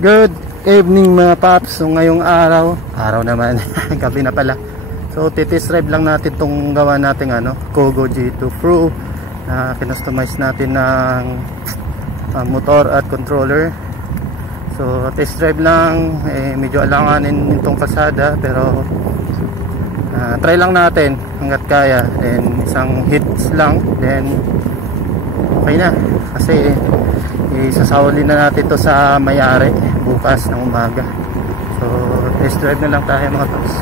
Good evening mga paps. So ngayong araw naman gabi na pala. So titest drive lang natin tong gawa nating Kogo G2 Pro na kinustomize natin ng motor at controller. So test drive lang, medyo alanganin itong kalsada pero try lang natin hanggat kaya. Then isang hits lang, then okay na kasi isasawali na natin to sa may-ari bukas ng umaga. So test drive na lang tayo mga paps.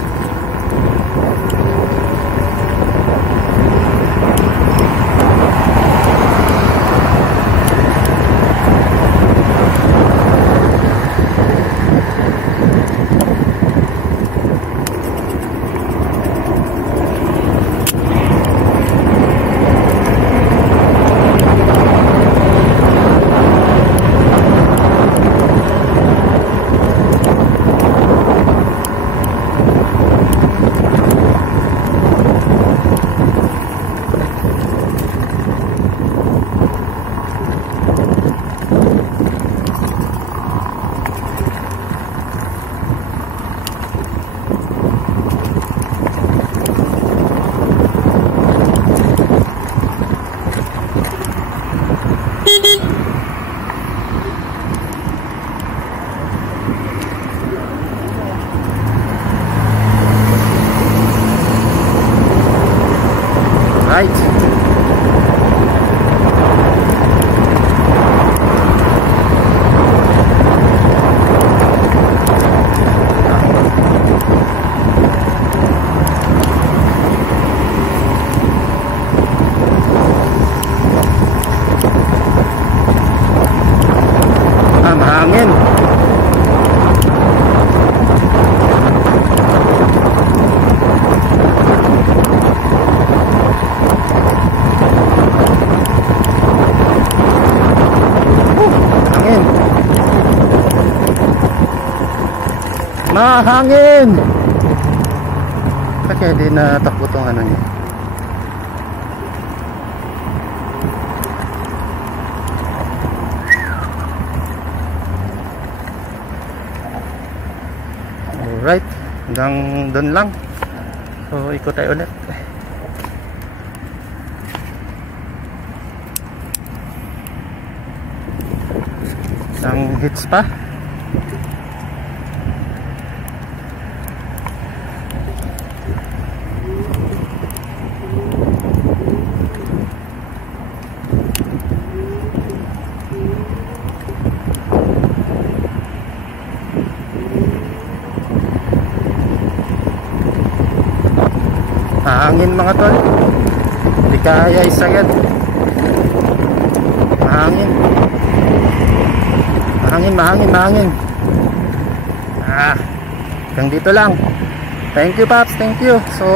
Right. Mahangin. Mahangin. Kaya di natakbo tong niya. Alright, hanggang doon lang. So ikot tayo ulit. Isang hits pa. Mahangin mga tol, hindi kaya isagad. Mahangin. Hanggang dito lang. Thank you paps, thank you. So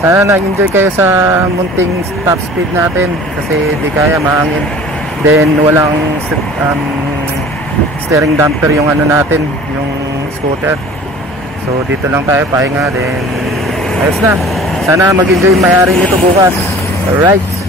sana nag-enjoy kayo sa munting top speed natin kasi hindi kaya, mahangin. Then walang steering damper yung natin, yung scooter. So dito lang tayo pahinga, then ayos na. Sana mag-enjoy may-ari nito bukas. Alright.